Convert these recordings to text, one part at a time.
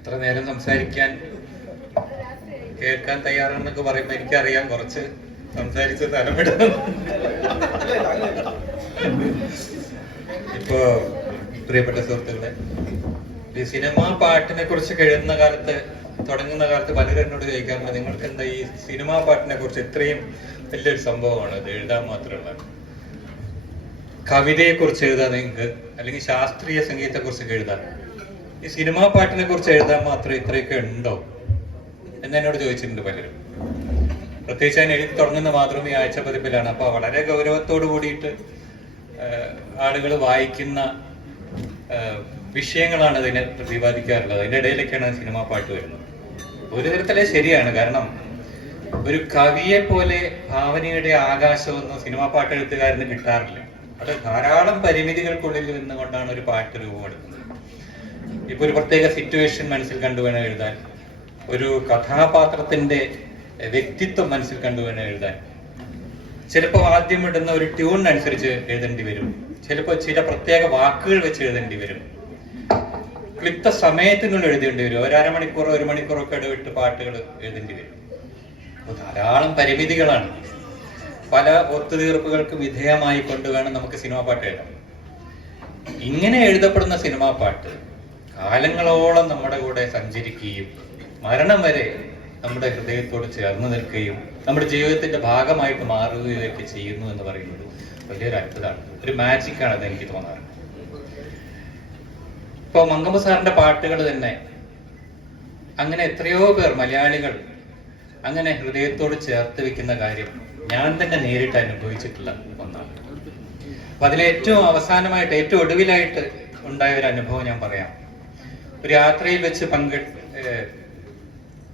എത്ര നേരം സംസാരിക്കാൻ കേൾക്കാൻ തയ്യാറാണെന്നൊക്കെ പറയുമ്പോ എനിക്കറിയാം. കുറച്ച് സംസാരിച്ച് തലമിടുന്നു ഇപ്പോ പ്രിയപ്പെട്ട സുഹൃത്തുക്കളെ ഈ സിനിമ പാട്ടിനെ കുറിച്ച് കഴിയുന്ന കാലത്ത് തുടങ്ങുന്ന കാലത്ത് പലരും എന്നോട് ചോദിക്കാറുണ്ട് നിങ്ങൾക്ക് എന്താ ഈ സിനിമാ പാട്ടിനെ കുറിച്ച് ഇത്രയും വലിയൊരു സംഭവമാണ്? ഇത് എഴുതാൻ മാത്രമല്ല. കവിതയെ കുറിച്ച് എഴുതാൻ നിങ്ങൾക്ക്? അല്ലെങ്കിൽ ശാസ്ത്രീയ സംഗീതത്തെ കുറിച്ച് എഴുതാൻ ഈ സിനിമാ പാട്ടിനെ കുറിച്ച് എഴുതാൻ മാത്രം ഇത്രയൊക്കെ ഉണ്ടോ എന്ന് എന്നോട് ചോദിച്ചിട്ടുണ്ട് പലരും. പ്രത്യേകിച്ച് ഞാൻ എഴുതി തുടങ്ങുന്ന മാത്രം ഈ ആഴ്ച പതിപ്പിലാണ്. അപ്പൊ വളരെ ഗൗരവത്തോട് കൂടിയിട്ട് ആളുകൾ വായിക്കുന്ന വിഷയങ്ങളാണ് അതിനെ പ്രതിപാദിക്കാറുള്ളത്. അതിന്റെ ഇടയിലൊക്കെയാണ് സിനിമാ പാട്ട് വരുന്നത്. ഒരു തരത്തിലെ ശരിയാണ്. കാരണം ഒരു കവിയെ പോലെ ഭാവനയുടെ ആകാശമൊന്നും സിനിമാ പാട്ട് എഴുത്തുകാരന് കിട്ടാറില്ല. അത് ധാരാളം പരിമിതികൾക്കുള്ളിൽ നിന്നുകൊണ്ടാണ് ഒരു പാട്ട് രൂപമെടുക്കുന്നത് ഇപ്പൊ ഒരു പ്രത്യേക സിറ്റുവേഷൻ മനസ്സിൽ കണ്ടു വേണം എഴുതാൻ. ഒരു കഥാപാത്രത്തിന്റെ വ്യക്തിത്വം മനസ്സിൽ കണ്ടു വേണം എഴുതാൻ. ചിലപ്പോൾ ആദ്യം ഇടുന്ന ഒരു ട്യൂണിനനുസരിച്ച് എഴുതേണ്ടി വരും. ചിലപ്പോൾ ചില പ്രത്യേക വാക്കുകൾ വെച്ച് എഴുതേണ്ടി വരും. ക്ലിപ്ത സമയത്തിനുള്ളിൽ എഴുതേണ്ടി വരും. ഒരു അരമണിക്കൂറോ ഒരു മണിക്കൂറോ ഒക്കെ ഇടവിട്ട് പാട്ടുകൾ എഴുതേണ്ടി വരും. അപ്പൊ ധാരാളം പരിമിതികളാണ്. പല ഒത്തുതീർപ്പുകൾക്ക് വിധേയമായി കൊണ്ടുവേണം നമുക്ക് സിനിമാ പാട്ട് എഴുതാം ഇങ്ങനെ എഴുതപ്പെടുന്ന സിനിമാ പാട്ട് കാലങ്ങളോളം നമ്മുടെ കൂടെ സഞ്ചരിക്കുകയും മരണം വരെ നമ്മുടെ ഹൃദയത്തോട് ചേർന്ന് നിൽക്കുകയും നമ്മുടെ ജീവിതത്തിന്റെ ഭാഗമായിട്ട് മാറുകയൊക്കെ ചെയ്യുന്നു എന്ന് പറയുന്നത് വലിയൊരു അത്ഭുതമാണ്. ഒരു മാജിക് അത് എനിക്ക് തോന്നാറ് ഇപ്പൊ മങ്കമ്പ സാറിന്റെ പാട്ടുകൾ തന്നെ അങ്ങനെ എത്രയോ പേർ മലയാളികൾ അങ്ങനെ ഹൃദയത്തോട് ചേർത്ത് വെക്കുന്ന കാര്യം ഞാൻ തന്നെ നേരിട്ട് അനുഭവിച്ചിട്ടുള്ള ഒന്നാണ്. അപ്പൊ അതിലെ ഏറ്റവും അവസാനമായിട്ട് ഏറ്റവും ഒടുവിലായിട്ട് ഉണ്ടായ ഒരു അനുഭവം ഞാൻ പറയാം. ഒരു യാത്രയിൽ വെച്ച് പങ്കെ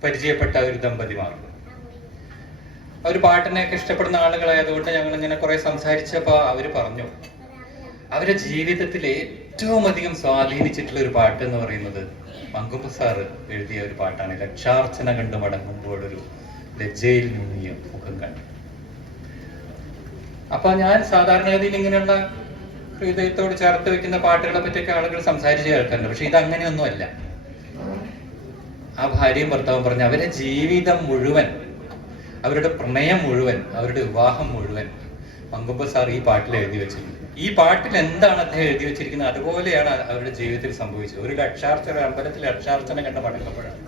പരിചയപ്പെട്ട ഒരു ദമ്പതിമാർ. അവർ പാട്ടിനെയൊക്കെ ഇഷ്ടപ്പെടുന്ന ആളുകളായതുകൊണ്ട് ഞങ്ങൾ ഇങ്ങനെ കുറെ സംസാരിച്ചപ്പോൾ അവർ പറഞ്ഞു അവരുടെ ജീവിതത്തിൽ ഏറ്റവും അധികം സ്വാധീനിച്ചിട്ടുള്ള ഒരു പാട്ട് എന്ന് പറയുന്നത് മങ്കുമ്പ സാറ് എഴുതിയ ഒരു പാട്ടാണ്. ലക്ഷാർച്ചന കണ്ടു മടങ്ങുമ്പോഴൊരു ലജ്ജയിൽ മുങ്ങിയ മുഖം കണ്ടു. അപ്പൊ ഞാൻ സാധാരണഗതിയിൽ ഇങ്ങനെയുള്ള ഹൃദയത്തോട് ചേർത്ത് വെക്കുന്ന പാട്ടുകളെ പറ്റിയൊക്കെ ആളുകൾ സംസാരിച്ച് കേൾക്കാറുണ്ട്. പക്ഷെ ഇത് അങ്ങനെയൊന്നുമല്ല ആ ഭാര്യയും ഭർത്താവും പറഞ്ഞ അവരുടെ ജീവിതം മുഴുവൻ അവരുടെ പ്രണയം മുഴുവൻ അവരുടെ വിവാഹം മുഴുവൻ പങ്കുമ്പ സാർ ഈ പാട്ടിൽ എഴുതി വെച്ചിട്ടുണ്ട് ഈ പാട്ടിൽ എന്താണ് അദ്ദേഹം എഴുതി വെച്ചിരിക്കുന്നത്? അതുപോലെയാണ് അവരുടെ ജീവിതത്തിൽ സംഭവിച്ചത്. ഒരു ലക്ഷാർച്ചന അമ്പലത്തിൽ ലക്ഷാർച്ചന കണ്ട മടങ്ങുമ്പോഴാണ്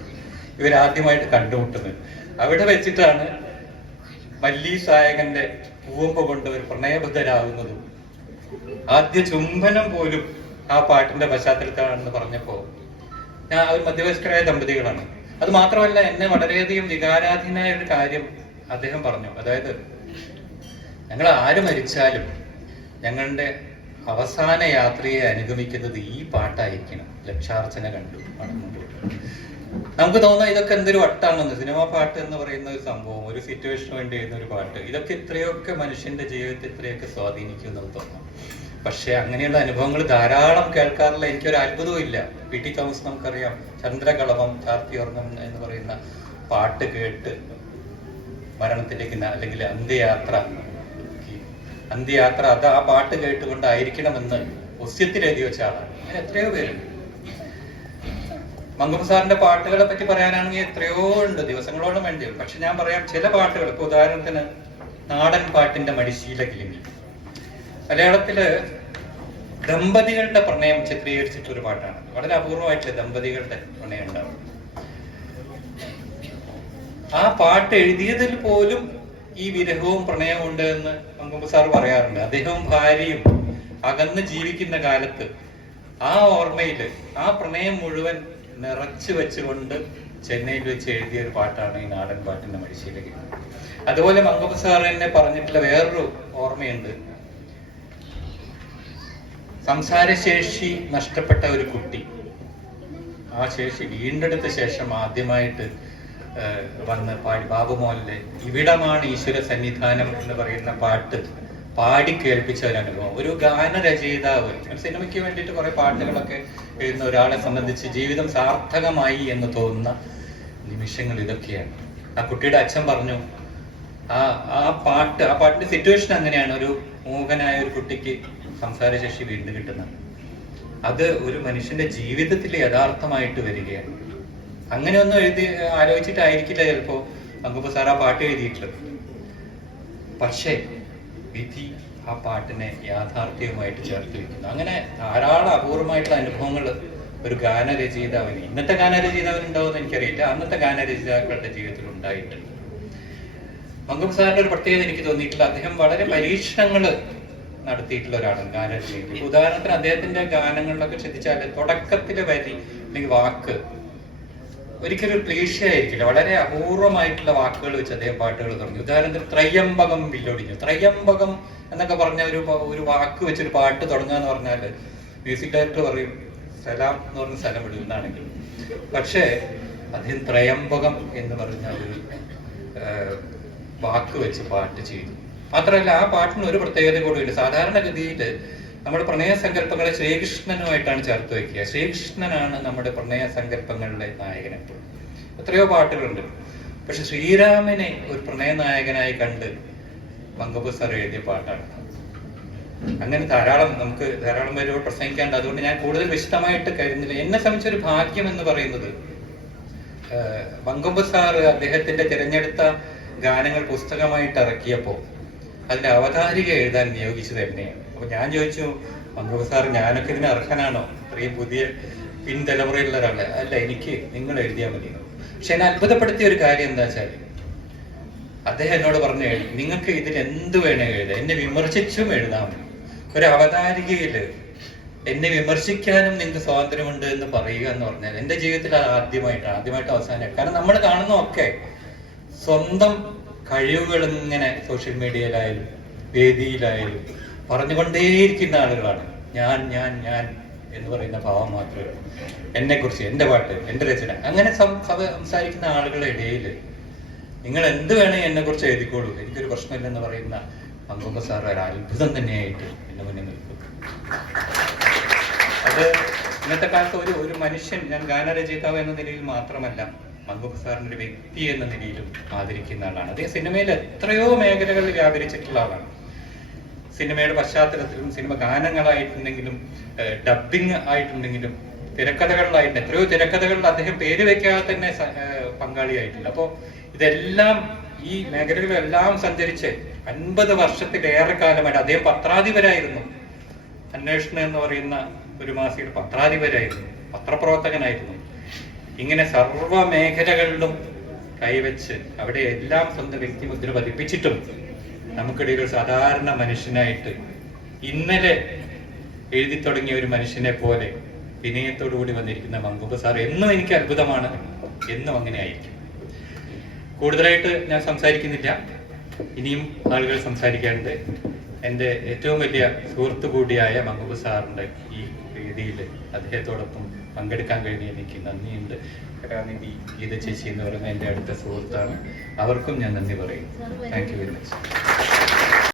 ഇവരാദ്യമായിട്ട് കണ്ടുമുട്ടുന്നത്. അവിടെ വെച്ചിട്ടാണ് മല്ലി സായകന്റെ പൂവമ്പ കൊണ്ട് ഒരു പ്രണയബദ്ധരാകുന്നതും ആദ്യ ചുംബനം പോലും ആ പാട്ടിന്റെ പശ്ചാത്തലത്തിലാണെന്ന് പറഞ്ഞപ്പോ ഞാൻ ഒരു മധ്യവയസ്കരായ ദമ്പതികളാണ്. അത് മാത്രമല്ല എന്നെ വളരെയധികം വികാരാധീനായ ഒരു കാര്യം അദ്ദേഹം പറഞ്ഞു. അതായത് ഞങ്ങൾ ആര് മരിച്ചാലും ഞങ്ങളുടെ അവസാന യാത്രയെ അനുഗമിക്കുന്നത് ഈ പാട്ടായിരിക്കണം. ലക്ഷാർച്ചന കണ്ടു നമുക്ക് തോന്നുന്ന ഇതൊക്കെ എന്തൊരു വട്ടാണെന്ന് സിനിമാ പാട്ട് എന്ന് പറയുന്ന ഒരു സംഭവം ഒരു സിറ്റുവേഷന് വേണ്ടി എഴുതുന്ന ഒരു പാട്ട് ഇതൊക്കെ ഇത്രയൊക്കെ മനുഷ്യന്റെ ജീവിതത്തെ ഇത്രയൊക്കെ സ്വാധീനിക്കും എന്ന് തോന്നാം പക്ഷെ അങ്ങനെയുള്ള അനുഭവങ്ങൾ ധാരാളം കേൾക്കാറില്ല എനിക്കൊരു അത്ഭുതവും ഇല്ല. പി ടി തോമസ് നമുക്കറിയാം ചന്ദ്രകളഭം ചാർത്തിയോർണം എന്ന് പറയുന്ന പാട്ട് കേട്ട് മരണത്തിലേക്ക് അല്ലെങ്കിൽ അന്ത്യയാത്ര അന്ത്യയാത്ര അത് ആ പാട്ട് കേട്ടുകൊണ്ടായിരിക്കണമെന്ന് ഒസ്യത്തിൽ എഴുതി വെച്ച ആളാണ്. അങ്ങനെ എത്രയോ പേരുണ്ട്. മങ്കും സാറിന്റെ പാട്ടുകളെ പറ്റി പറയാനാണെങ്കിൽ എത്രയോ ഉണ്ട് ദിവസങ്ങളോളം വേണ്ടി പക്ഷെ ഞാൻ പറയാം ചില പാട്ടുകൾ ഇപ്പൊ ഉദാഹരണത്തിന് നാടൻ പാട്ടിന്റെ മടിശീല കിളിങ്ങി മലയാളത്തിൽ ദമ്പതികളുടെ പ്രണയം ചിത്രീകരിച്ചിട്ടൊരു പാട്ടാണ്. വളരെ അപൂർവമായിട്ടുള്ള ദമ്പതികളുടെ പ്രണയം ഉണ്ടാവും. ആ പാട്ട് എഴുതിയതിൽ പോലും ഈ വിരഹവും പ്രണയവും ഉണ്ട് എന്ന് മങ്കുമ്പ സാർ പറയാറുണ്ട്. അദ്ദേഹവും ഭാര്യയും അകന്ന് ജീവിക്കുന്ന കാലത്ത് ആ ഓർമ്മയിൽ ആ പ്രണയം മുഴുവൻ നിറച്ചു വെച്ചുകൊണ്ട് ചെന്നൈയിൽ വെച്ച് എഴുതിയ ഒരു പാട്ടാണ് ഈ നാടൻ പാട്ടിന്റെ മഴശീലകൾ അതുപോലെ മങ്കുമ്പ സാർ എന്നെ പറഞ്ഞിട്ടുള്ള വേറൊരു ഓർമ്മയുണ്ട്. സംസാരശേഷി നഷ്ടപ്പെട്ട ഒരു കുട്ടി. ആ ശേഷി വീണ്ടെടുത്ത ശേഷം ആദ്യമായിട്ട് വന്ന് പാടി ബാബുമോലിന്റെ ഇവിടമാണ് ഈശ്വര സന്നിധാനം എന്ന് പറയുന്ന പാട്ട് പാടി കേൾപ്പിച്ച ഒരു അനുഭവം. ഒരു ഗാനരചയിതാവ് സിനിമയ്ക്ക് വേണ്ടിയിട്ട് കുറെ പാട്ടുകളൊക്കെ എഴുതുന്ന ഒരാളെ സംബന്ധിച്ച് ജീവിതം സാർത്ഥകമായി എന്ന് തോന്നുന്ന നിമിഷങ്ങൾ ഇതൊക്കെയാണ്. ആ കുട്ടിയുടെ അച്ഛൻ പറഞ്ഞു ആ ആ പാട്ട് ആ പാട്ടിന്റെ സിറ്റുവേഷൻ അങ്ങനെയാണ്. ഒരു മൂകനായ ഒരു കുട്ടിക്ക് സംസാരശേഷി വീണ്ടും കിട്ടുന്നത്. അത് ഒരു മനുഷ്യന്റെ ജീവിതത്തിൽ യഥാർത്ഥമായിട്ട് വരികയാണ്. അങ്ങനെ അങ്ങനെയൊന്നും എഴുതി ആലോചിച്ചിട്ടായിരിക്കില്ല ചിലപ്പോ അങ്കുപ്പ സാർ ആ പാട്ട് എഴുതിയിട്ടുള്ളത്. പക്ഷേ വിധി ആ പാട്ടിനെ യാഥാർത്ഥ്യവുമായിട്ട് ചേർത്ത് വെക്കുന്നു അങ്ങനെ ധാരാളം അപൂർവമായിട്ടുള്ള അനുഭവങ്ങൾ ഒരു ഗാനരചയിതാവിന് ഇന്നത്തെ ഗാനരചയിതാവിന് ഉണ്ടാവുമെന്ന് എനിക്കറിയില്ല. അന്നത്തെ ഗാനരചയിതാക്കളുടെ ജീവിതത്തിൽ ഉണ്ടായിട്ടുണ്ട് മങ്കും സാറിന്റെ ഒരു പ്രത്യേകത എനിക്ക് തോന്നിയിട്ടുള്ള അദ്ദേഹം വളരെ പരീക്ഷണങ്ങൾ നടത്തിയിട്ടുള്ള ഒരാളാണ് ഗാനരചയിതാവ്. ഉദാഹരണത്തിന് അദ്ദേഹത്തിന്റെ ഗാനങ്ങളിലൊക്കെ ശ്രദ്ധിച്ചാൽ തുടക്കത്തിലെ വരി അല്ലെങ്കിൽ വാക്ക് ഒരിക്കലും ഒരു ക്ലീശ ആയിരിക്കില്ല വളരെ അപൂർവമായിട്ടുള്ള വാക്കുകൾ വെച്ച് അദ്ദേഹം പാട്ടുകൾ തുടങ്ങി ഉദാഹരണത്തിന് ത്രയംബകം വില്ലൊടിഞ്ഞു. ത്രയംബകം എന്നൊക്കെ പറഞ്ഞ ഒരു ഒരു വാക്ക് വെച്ചൊരു പാട്ട് തുടങ്ങുക എന്ന് പറഞ്ഞാൽ മ്യൂസിക് ഡയറക്ടർ പറയും സലാം എന്ന് പറഞ്ഞ സ്ഥലം വിടുന്നതാണെങ്കിൽ പക്ഷേ അദ്ദേഹം ത്രയംബകം എന്ന് പറഞ്ഞ ഒരു വാക്ക് വെച്ച് പാട്ട് ചെയ്തു. മാത്രമല്ല ആ പാട്ടിന് ഒരു പ്രത്യേകത കൂടി ഉണ്ട്. സാധാരണഗതിയിൽ നമ്മുടെ പ്രണയ സങ്കല്പങ്ങളെ ശ്രീകൃഷ്ണനുമായിട്ടാണ് ചേർത്ത് വെക്കുക ശ്രീകൃഷ്ണനാണ് നമ്മുടെ പ്രണയ സങ്കല്പങ്ങളുടെ നായകൻ എപ്പോഴും. എത്രയോ പാട്ടുകളുണ്ട്. പക്ഷെ ശ്രീരാമനെ ഒരു പ്രണയ നായകനായി കണ്ട് മങ്കബു സാർ എഴുതിയ പാട്ടാണ്. അങ്ങനെ ധാരാളം നമുക്ക് ധാരാളം പേരോട് പ്രസംഗിക്കാണ്ട് അതുകൊണ്ട് ഞാൻ കൂടുതൽ വിശദമായിട്ട് കരുതുന്നില്ല. എന്നെ സംബന്ധിച്ച ഒരു ഭാഗ്യം എന്ന് പറയുന്നത് മങ്കമ്പ് സാറ് അദ്ദേഹത്തിന്റെ തിരഞ്ഞെടുത്ത ഗാനങ്ങൾ പുസ്തകമായിട്ട് ഇറക്കിയപ്പോ അതിന്റെ അവതാരിക എഴുതാൻ നിയോഗിച്ചത് എന്നെയാണ്. അപ്പൊ ഞാൻ ചോദിച്ചു മന്ത്രി സാർ ഞാനൊക്കെ ഇതിന് അർഹനാണോ? ഇത്രയും പുതിയ പിൻതലമുറയിലുള്ള ഒരാളെ അല്ല എനിക്ക് നിങ്ങൾ എഴുതിയാൽ മതി പക്ഷെ എന്നെ അത്ഭുതപ്പെടുത്തിയ ഒരു കാര്യം എന്താ വെച്ചാൽ അദ്ദേഹം എന്നോട് പറഞ്ഞു നിങ്ങൾക്ക് ഇതിൽ എന്ത് വേണേ എഴുതാം. എന്നെ വിമർശിച്ചും എഴുതാം. ഒരു അവതാരികയിൽ എന്നെ വിമർശിക്കാനും നിങ്ങൾക്ക് സ്വാതന്ത്ര്യമുണ്ട് എന്ന് പറയുക എന്ന് പറഞ്ഞാൽ എന്റെ ജീവിതത്തിൽ അത് ആദ്യമായിട്ടാണ് ആദ്യമായിട്ട് അവസാനം കാരണം നമ്മൾ കാണുന്നതൊക്കെ സ്വന്തം കഴിവുകൾ ഇങ്ങനെ സോഷ്യൽ മീഡിയയിലായാലും വേദിയിലായാലും പറഞ്ഞുകൊണ്ടേയിരിക്കുന്ന ആളുകളാണ്. ഞാൻ ഞാൻ ഞാൻ എന്ന് പറയുന്ന ഭാവം മാത്രമേ എന്നെ കുറിച്ച് എന്റെ പാട്ട് എന്റെ രചന അങ്ങനെ സംസാരിക്കുന്ന ആളുകളുടെ ഇടയിൽ നിങ്ങൾ എന്ത് വേണേ എന്നെ കുറിച്ച് എഴുതിക്കോളൂ. എനിക്കൊരു പ്രശ്നമില്ലെന്ന് പറയുന്ന അങ്കുമ്പ സാർ ഒരു അത്ഭുതം തന്നെയായിട്ട് എന്നെ മുന്നിൽ നിൽക്കും അത് ഇന്നത്തെ കാലത്ത് ഒരു ഒരു മനുഷ്യൻ ഞാൻ ഗാനരചയിതാവ് എന്ന നിലയിൽ മാത്രമല്ല മങ്കുബ സാറിന്റെ ഒരു വ്യക്തി എന്ന നിലയിലും ആദരിക്കുന്ന ആളാണ്. അദ്ദേഹം സിനിമയിൽ എത്രയോ മേഖലകളിൽ വ്യാപരിച്ചിട്ടുള്ള ആളാണ്. സിനിമയുടെ പശ്ചാത്തലത്തിലും സിനിമ ഗാനങ്ങളായിട്ടുണ്ടെങ്കിലും ഡബിങ് ആയിട്ടുണ്ടെങ്കിലും തിരക്കഥകളിലായിട്ട് എത്രയോ തിരക്കഥകളിൽ അദ്ദേഹം പേര് വെക്കാതെ തന്നെ പങ്കാളിയായിട്ടുണ്ട്. അപ്പോ ഇതെല്ലാം ഈ മേഖലകളിലെല്ലാം സഞ്ചരിച്ച് അൻപത് വർഷത്തിലേറെ കാലമായിട്ട് അദ്ദേഹം പത്രാധിപരായിരുന്നു. അന്വേഷണം എന്ന് പറയുന്ന ഒരു മാസികയുടെ പത്രാധിപരായിരുന്നു പത്രപ്രവർത്തകനായിരുന്നു. ഇങ്ങനെ സർവ മേഖലകളിലും കൈവച്ച് അവിടെ എല്ലാം സ്വന്തം വ്യക്തിമുദ്ര പതിപ്പിച്ചിട്ടും നമുക്കിടയിൽ ഒരു സാധാരണ മനുഷ്യനായിട്ട് ഇന്നലെ എഴുതി തുടങ്ങിയ ഒരു മനുഷ്യനെ പോലെ വിനയത്തോടുകൂടി വന്നിരിക്കുന്ന മങ്കൂബ് സാർ എന്നും എനിക്ക് അത്ഭുതമാണ്. എന്നും അങ്ങനെ ആയിരിക്കും. കൂടുതലായിട്ട് ഞാൻ സംസാരിക്കുന്നില്ല. ഇനിയും ആളുകൾ സംസാരിക്കാനുണ്ട്. എന്റെ ഏറ്റവും വലിയ സുഹൃത്തു കൂടിയായ മങ്കുബ് സാറിന്റെ ഈ രീതിയിൽ അദ്ദേഹത്തോടൊപ്പം പങ്കെടുക്കാൻ കഴിഞ്ഞ എനിക്ക് നന്ദിയുണ്ട്. നിധി ഗീത ചേച്ചി എന്ന് പറയുന്ന എന്റെ അടുത്ത സുഹൃത്താണ്. അവർക്കും ഞാൻ നന്ദി പറയും താങ്ക് യു വെരി മച്ച്